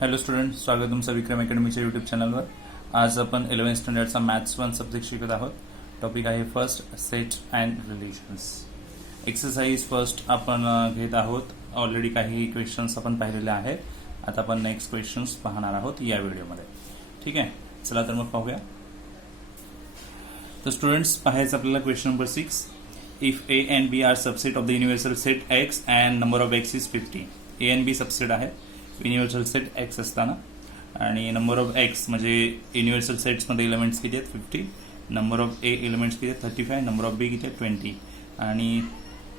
Hello student, स्वागत तुमचं विक्रम अकॅडमीच्या YouTube चॅनलवर. आज आपण 11th स्टँडर्डचा मॅथ्स 1 सब्जेक्ट शिकत आहोत. टॉपिक आहे first set and relations. Exercise first आपण घेत आहोत. ऑलरेडी काही क्वेश्चन्स आपण पाहिलेले आहेत. आता आपण नेक्स्ट क्वेश्चन्स पाहणार आहोत या व्हिडिओमध्ये. ठीक आहे, चला तर मग पाहूया. तर स्टुडंट्स, पाहायचं आपल्याला question number 6. If A and B are subset of the universal set X and number of X is 50. A and B subset आहे युनिव्हर्सल सेट एक्स असताना, आणि नंबर ऑफ एक्स म्हणजे युनिव्हर्सल सेट्समध्ये एलिमेंट्स किती आहेत 50, number of A elements किती आहेत 35, number of बी किती आहेत 20, आणि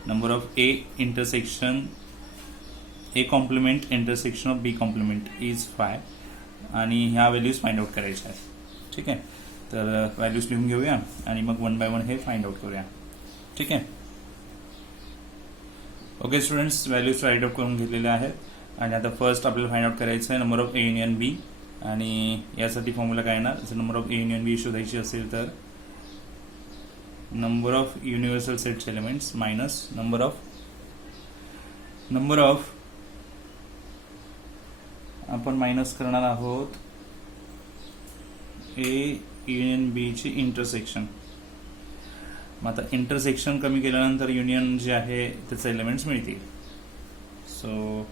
number of A intersection A complement intersection of B complement is 5, आणि ह्या व्हॅल्यूज फाइंड आउट करायच्या आहेत. ठीक आहे, तर व्हॅल्यूज लिहून घेऊया आणि मग 1 बाय 1 हे फाइंड आउट करूया. ठीक आहे, okay students, values find out करून घेतलेल्या आहेत. आणि आता फर्स्ट आपल्याला फाइंड आउट करायचं आहे नंबर ऑफ ए युनियन बी, आणि यासाठी फॉर्म्युला काय येणार, जर नंबर ऑफ ए युनियन बी शोधायची असेल तर नंबर ऑफ युनिव्हर्सल सेटचे एलिमेंट्स मायनस नंबर ऑफ आपण मायनस करणार आहोत ए युनियन बी ची इंटरसेक्शन. मग आता इंटरसेक्शन कमी केल्यानंतर युनियन जे आहे त्याचे एलिमेंट्स मिळतील. सो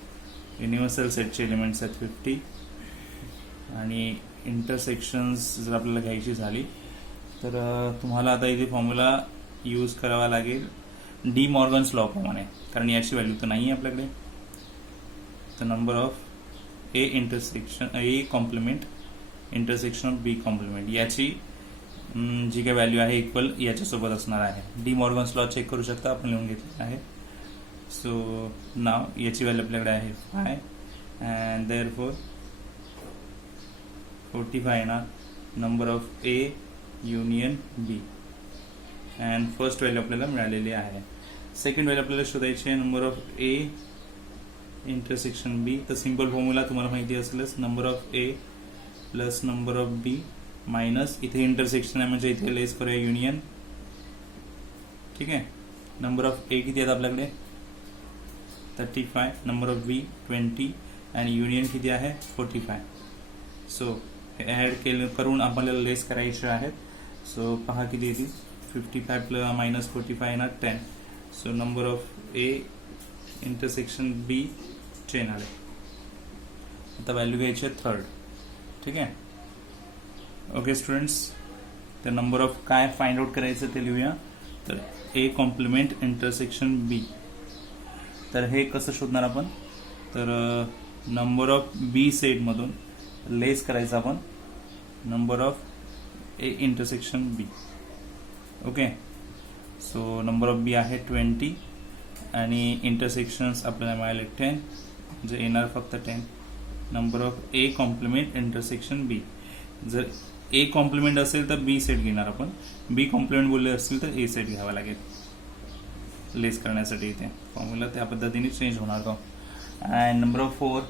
युनिव्हर्सल सेटचे एलिमेंट्स आहेत 50, आणि इंटरसेक्शन्स जर आपल्याला घ्यायची झाली तर तुम्हाला आता इथे फॉर्म्युला यूज करावा लागेल डी मॉर्गन्स लॉ प्रमाणे, कारण याची व्हॅल्यू तर नाही आहे आपल्याकडे. तर number of A intersection A complement intersection of B complement याची जी काही व्हॅल्यू आहे इक्वल याच्यासोबत असणार आहे. डी मॉर्गन्स लॉ चेक करू शकता, आपण लिहून घेतलेला आहे. सो नाव याची व्हॅल्यू आपल्याकडे आहे 5, अँड देअरफॉर 45 येणार number of A union B, and first value आपल्याला मिळालेली आहे. सेकंड व्हॅल्यू आपल्याला शोधायची आहे number of A intersection B. तर सिंपल फॉर्म्युला तुम्हाला माहिती असेलच, number of A plus number of B minus इथे इंटरसेक्शन आहे म्हणजे इथे लेस करूया युनियन. ठीक आहे, नंबर ऑफ ए किती आहेत आपल्याकडे 35, नंबर ऑफ बी 20, आणि युनियन किती आहे 45. सो हे ऍड करून आपल्याला लेस करायचे आहेत. सो पहा किती येतील 55 मायनस 45 येणार 10. So number of A intersection B 10 आले. आता व्हॅल्यू घ्यायची आहे थर्ड. ठीक आहे, ओके स्टुडंट्स, तर नंबर ऑफ काय फाइंड आउट करायचं ते लिहूया. तर ए कॉम्प्लिमेंट इंटरसेक्शन बी. तर हे कसं शोधणार आपण, तर नंबर ऑफ बी सेटमधून लेस करायचं आपण number of A intersection B. Okay, so number of B आहे 20, आणि इंटरसेक्शन्स आपल्याला मिळाले 10, जे येणार फक्त 10. Number of A complement intersection B. जर ए कॉम्प्लिमेंट असेल तर बी सेट घेणार आपण, बी कॉम्प्लिमेंट बोलले असतील तर ए सेट घ्यावा लागेल लेस करण्यासाठी. इथे फॉर्म्युला त्या पद्धतीने चेंज होणार का. अँड नंबर ऑफ 4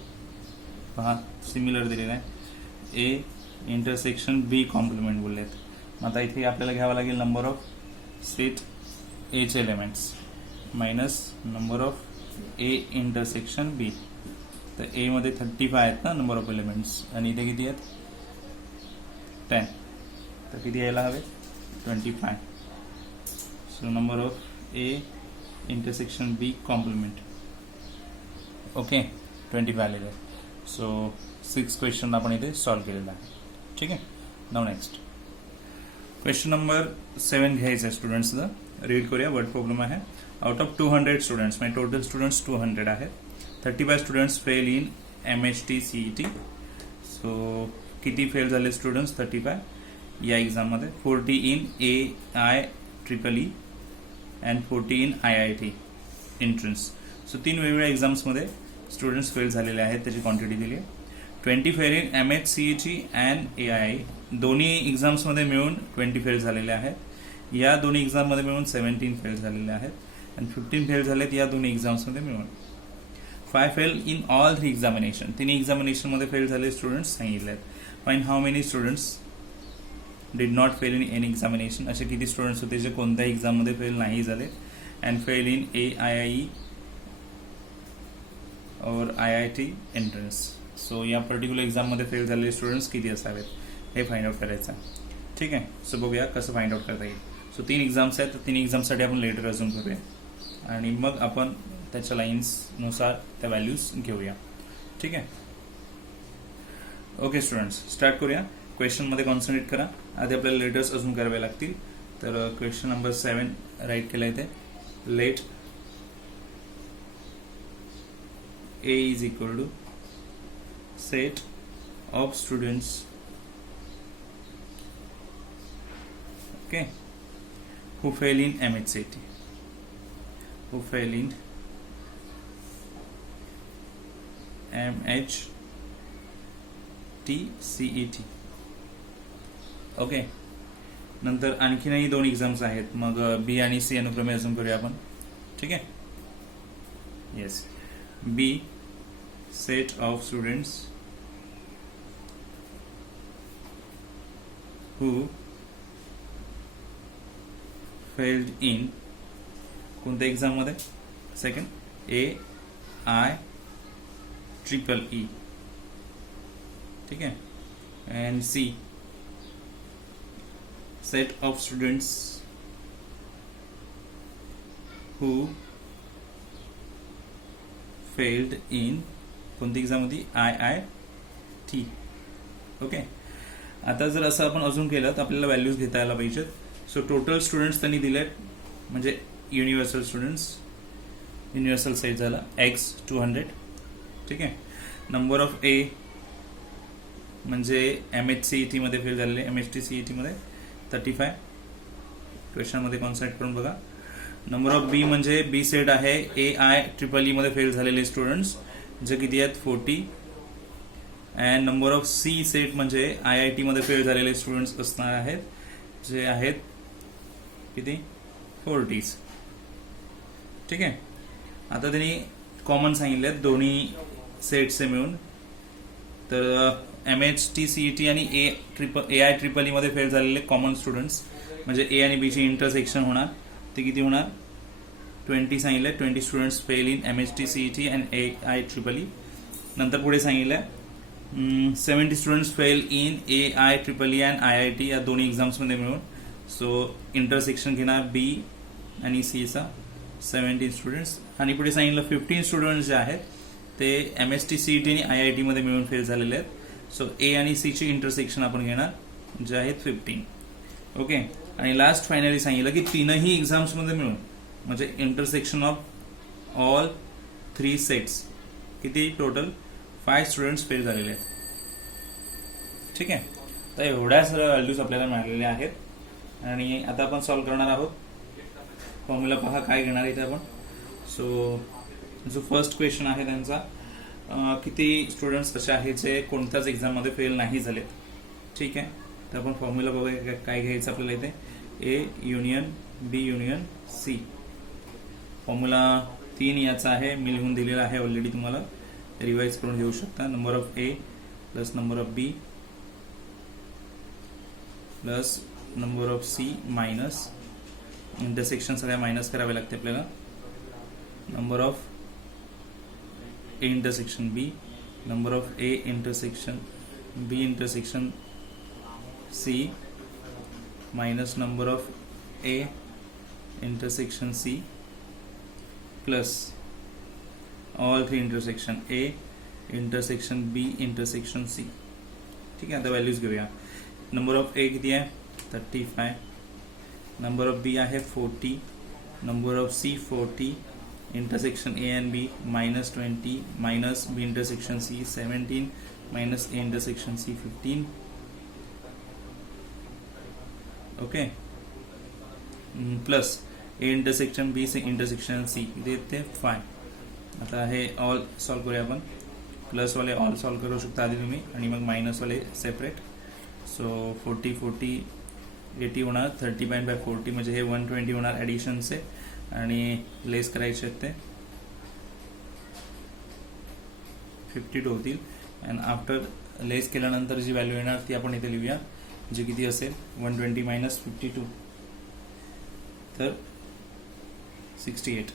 पहा सिमिलर दिलेला आहे, ए इंटरसेक्शन बी कॉम्प्लिमेंट बोललेत. मग आता इथे आपल्याला घ्यावा लागेल नंबर ऑफ सेट एचे elements minus number of A intersection B. तर ए मध्ये 35 आहेत ना नंबर ऑफ एलिमेंट्स, आणि इथे किती आहेत 10, तर किती यायला हवे 25. So number of A intersection B complement okay 25 आलेले आहे. सो 6 क्वेश्चन आपण इथे सॉल्व्ह केलेला आहे. ठीक आहे, नाव नेक्स्ट क्वेश्चन नंबर 7 घ्यायचं आहे स्टुडंट्सचं. रीड करूया. वर्ड प्रॉब्लेम आहे. आउट ऑफ 200 स्टुडंट्स, म्हणजे टोटल स्टुडंट्स 200 आहेत. 35 students fail in MHT CET. So किती फेल झाले स्टुडंट्स 35 या एक्झाममध्ये. 40 in AIEEE and 40 in IIT entrance. So 3 वेगवेगळ्या एक्झाम्समध्ये स्टुडंट्स फेल झालेले आहेत, त्याची क्वांटिटी दिली आहे. 20 fail in MHCET and AIE. दोन्ही एक्झाम्समध्ये मिळून 20 फेल झालेले आहेत. या दोन्ही एक्झाममध्ये मिळून 17 फेल झालेले आहेत, आणि 15 फेल झालेत या दोन्ही एक्झाम्समध्ये मिळून. 5 फेल इन ऑल 3 एक्झामिनेशन. 3 एक्झामिनेशनमध्ये फेल झाले स्टुडंट्स सांगितले आहेत. Find how many students did not fail in any examination. असे किती स्टुडंट्स होते जे कोणत्याही एक्झाममध्ये फेल नाही झाले. अँड फेल इन AIE और IIT एंट्रन्स. सो या पर्टिक्युलर एक्झाममध्ये फेल झालेले स्टुडंट्स किती असावेत हे फाइंड आउट करायचं. ठीक आहे. सो बघूया कसं फाइंड आउट करता येईल. सो 3 एक्झाम्स आहेत, तर 3 एक्झामसाठी आपण लेटर अजून करूया आणि मग आपण त्याच्या लाईन्सनुसार त्या व्हॅल्यूज घेऊया. ठीक आहे. ओके स्टुडंट्स, स्टार्ट करूया. क्वेश्चनमध्ये कॉन्सन्ट्रेट करा. आधी आपल्याला लेटर्स अजून करावे लागतील. तर क्वेश्चन नंबर 7 राईट केलं इथे. Let A is equal to set of students, okay, who fail in MHCET, who fail in MHTCET. Okay. नंतर आणखीनही 2 एक्झाम्स आहेत. मग बी आणि सी अनुक्रमे अजून करूया आपण. ठीक आहे. Yes. B set of students who failed in कोणत्या एक्झाम मध्ये? Second AIEEE. ठीक आहे. and C set of students who failed in कोणती एक्झाम होती? IIT. ओके. आता जर असं आपण अजून केलं तर आपल्याला व्हॅल्यूज घेता यायला पाहिजेत. सो टोटल स्टुडंट्स त्यांनी दिलेत, म्हणजे युनिव्हर्सल स्टुडंट्स, युनिव्हर्सल सेट झाला X 200. ठीक आहे. नंबर ऑफ ए म्हणजे MHCET मध्ये फेल झालेले, MHTCET मध्ये 35. क्वेश्चनमध्ये कॉन्सन्ट्रेट करून बघा. नंबर ऑफ बी म्हणजे बी सेट आहे AIEEE मध्ये फेल झालेले स्टुडंट्स, जे किती आहेत? 40. And number of C set म्हणजे IIT मध्ये फेल झालेले स्टुडंट्स असणार आहेत, जे आहेत किती? 40s. ठीक आहे. आता त्यांनी कॉमन सांगितले दोन्ही सेटचे मिळून. तर MHTCET आणि AIEEE मध्ये फेल झालेले कॉमन स्टुडंट्स म्हणजे ए आणि बी चे इंटरसेक्शन होणार. ते किती होणार? 20 सांगितलंय. 20 students fail in MHTCET and AIEEE. नंतर पुढे सांगितलंय 70 students fail in AIEEE and IIT या दोन्ही एक्झाम्समध्ये मिळून. सो इंटरसेक्शन घेणार बी आणि सी चा 17 स्टुडंट्स. आणि पुढे सांगितलं 15 स्टुडंट्स जे आहेत ते MHTCET आणि IIT मध्ये मिळून फेल झालेले आहेत. सो ए आणि सी ची इंटरसेक्शन आपण घेणार, जे आहेत 15. ओके. आणि लास्ट फायनली सांगितलं की तीनही एक्झाम्समध्ये मिळून म्हणजे इंटरसेक्शन ऑफ ऑल 3 सेट्स किती? टोटल 5 स्टुडंट्स फेल झालेले आहेत. ठीक आहे. तर एवढ्या सर्व व्हॅल्यूज आपल्याला मिळालेल्या आहेत आणि आता आपण सॉल्व्ह करणार आहोत. फॉर्म्युला पहा काय घेणार इथे आपण. सो जो फर्स्ट क्वेश्चन आहे त्यांचा किती स्टुडंट्स असे आहेत जे कोणत्याच एक्झाममध्ये फेल नाही झालेत. ठीक आहे. तर आपण फॉर्म्युला बघूया काय घ्यायचं आपल्याला इथे. A union B union C. Formula 3 याचा आहे, मी लिहून दिलेला आहे ऑलरेडी, तुम्हाला रिवाइज करून घेऊ शकता. Number of A plus number of B plus number of C minus intersection सगळ्या मायनस करावे लागते आपल्याला. Number of A intersection B, number of A intersection B intersection C minus number of A intersection C plus all 3 intersection A intersection B intersection C. ठीक आहे. आता values घेऊया. Number of ए किती आहे? 35. नंबर ऑफ बी आहे 40. Number of C 40. Intersection A and B minus 20 minus B intersection C 17 minus A intersection C 15. Okay. Plus A intersection B से intersection C देते 5. आता हे ऑल सॉल्व करूया आपण. प्लस वाले ऑल सॉल्व करू शकता आधी तुम्ही आणि मग मायनस वाले सेपरेट. सो 40 40 80 होणार. 30/40 म्हणजे हे 120 होणार ॲडिशनचे आणि लेस करायचे आहेत ते 52 होतील. अँड आफ्टर लेस केल्यानंतर जी व्हॅल्यू येणार ती आपण इथे लिहूया, जे किती असेल 120 मायनस 52 तर 68.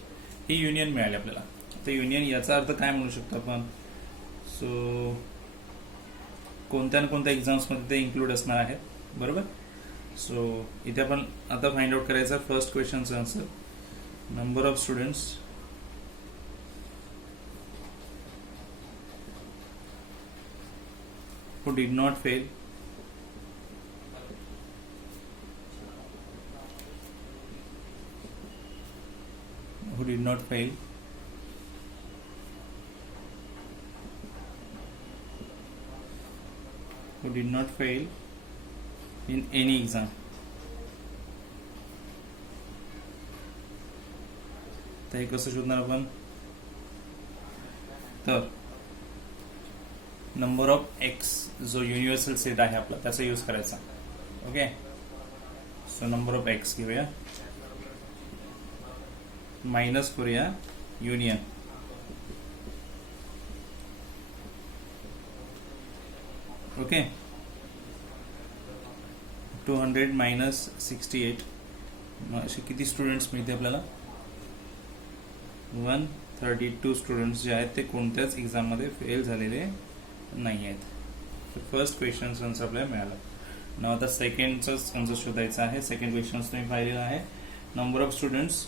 ही युनियन मिळाली आपल्याला. तर युनियन याचा अर्थ काय म्हणू शकतो आपण? सो कोणत्या ना कोणत्या एक्झाम्समध्ये ते इन्क्लूड असणार आहेत, बरोबर. सो इथे आपण आता फाइंड आउट करायचा फर्स्ट क्वेश्चनचा answer. Number of students who did not fail who did not fail who did not fail in any exam. तर हे कसं शोधणार आपण, तर नंबर ऑफ एक्स जो युनिव्हर्सल सेट आहे आपला त्याचा यूज करायचा. Okay, so number of x घेऊया, मायनस करूया युनियन. ओके, 200 मायनस 68, असे किती स्टुडंट्स मिळते आपल्याला, 132 स्टुडंट्स जे आहेत ते कोणत्याच एक्झाममध्ये फेल झालेले नाही आहेत. फर्स्ट क्वेश्चनचा आन्सर आपल्याला मिळाला. ना आता सेकंडचाच आन्सर शोधायचा आहे. सेकंड क्वेश्चन तुम्ही पाहिलेला आहे, number of students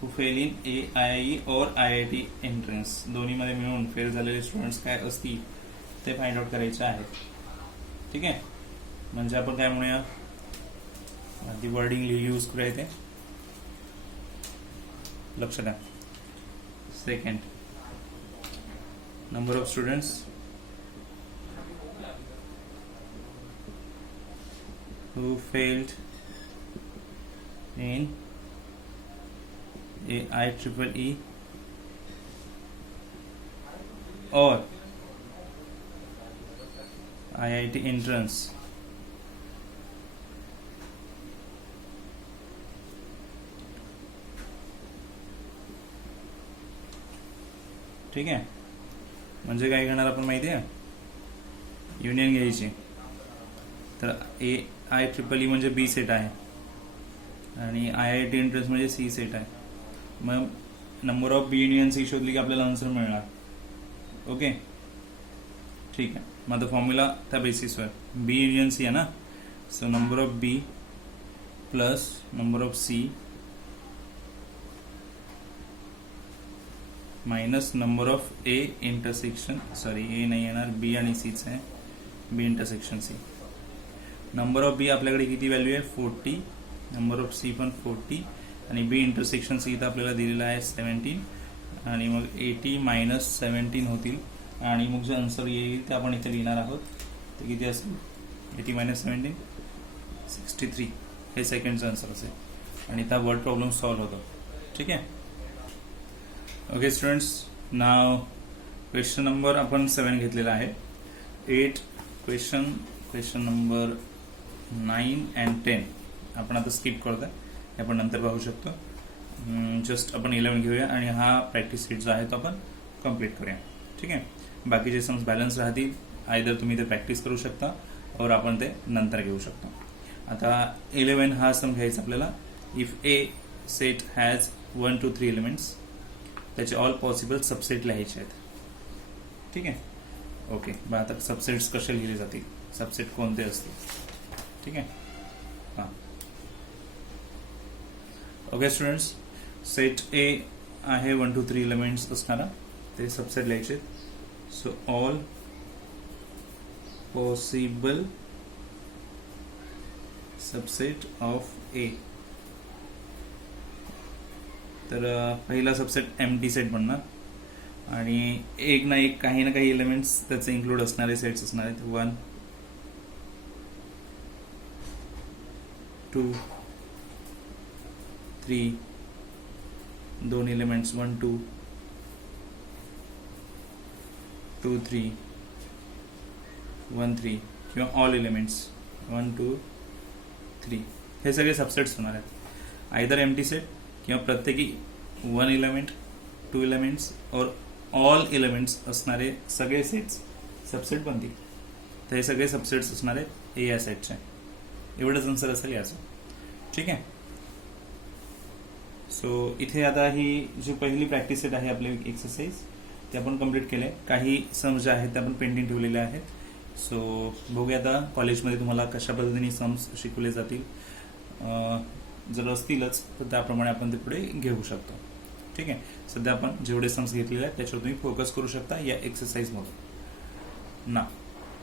who fail in AIE और IIT एंट्रन्स, दोन्हीमध्ये मिळून फेल झालेले स्टुडंट्स काय असतील ते फाइंड आउट करायचे आहेत. ठीक आहे, म्हणजे आपण काय म्हणूया, आधी वर्डिंग यूज करूया इथे, लक्ष द्या. Second, number of students who failed in IEEE or IIT entrance. ठीक आहे, म्हणजे काय करणार आपण माहिती आहे, युनियन घ्यायची. तर IEEE म्हणजे बी सेट आहे आणि IIT एंट्रन्स म्हणजे सी सेट आहे. मग number of B union C शोधली की आपल्याला आन्सर मिळणार. ओके, ठीक आहे. मग आता फॉर्म्युला त्या बेसिसवर बी युनियन सी आहे ना, so number of B plus number of C minus number of A intersection, sorry A नाही येणार, बी आणि सीच आहे, B intersection C. Number of B आपल्याकडे किती व्हॅल्यू आहे, 40, नंबर ऑफ सी पण 40 आणि बी इंटरसेक्शन सी इथं आपल्याला दिलेला आहे 17 आणि मग 80 मायनस 17 होतील आणि मग जे आन्सर येईल ते आपण इथे लिहिणार आहोत. ते किती असेल, 80 मायनस 17 63, हे सेकंडचं आन्सर असेल आणि त्या वर्ड प्रॉब्लेम सॉल्व्ह होतो. ठीक आहे. ओके स्टुडंट्स, नाव क्वेश्चन नंबर आपण 7 घेतलेला आहे. 8 क्वेश्चन नंबर 9 and 10 आपण आता स्किप करतोय, हे आपण नंतर पाहू शकतो. जस्ट आपण 11 घेऊया आणि हा प्रॅक्टिस सेट जो आहे तो आपण कम्प्लीट करूया. ठीक आहे, बाकीचे सम्स बॅलन्स राहतील, आयदर तुम्ही ते प्रॅक्टिस करू शकता और आपण ते नंतर घेऊ शकतो. आता 11 हा सम घ्यायचा आपल्याला. If A set has 1 to 3 elements, त्याचे ऑल पॉसिबल सबसेट लिहायचे आहेत. ठीक आहे. ओके, मग आता सबसेट्स कसे लिहिले जातील, सबसेट कोणते असतील. ठीक आहे. हां, ओके स्टुडंट्स, सेट ए आहे 1 to 3 एलिमेंट्स असणारा, ते सबसेट लिहायचे. So all possible subset of A. तर पहिला सबसेट एम्प्टी सेट बनणार आणि एक ना एक काही ना काही एलिमेंट्स त्याचे इन्क्लूड असणारे सेट्स असणार आहेत. 1 2 3, 2 एलिमेंट्स 1 2 2 3 1 3 किंवा ऑल एलिमेंट्स 1 2 3, हे सगळे सबसेट्स होणार आहेत. आयदर एम्प्टी सेट किंवा प्रत्येकी 1 एलिमेंट 2 एलिमेंट्स और ऑल एलिमेंट्स असणारे सगळे सेट्स सबसेट बनतील. तर हे सगळे सबसेट्स असणार आहेत ए या सेटचे. एवढंच आन्सर असेल याचं. ठीक आहे. सो इथे आता ही जी पहिली प्रॅक्टिस सेट आहे आपली एक्सरसाइज ते आपण कम्प्लीट केले. काही सम जे आहेत ते आपण पेंडिंग ठेवलेले आहेत. सो बघूया आता कॉलेजमध्ये तुम्हाला कशा पद्धतीने सम्स शिकवले जातील. जर असतीलच तर त्याप्रमाणे आपण ते पुढे घेऊ शकतो. ठीक आहे. सध्या आपण जेवढे सम्स घेतलेले आहेत त्याच्यावर तुम्ही फोकस करू शकता या एक्सरसाइजमधून ना.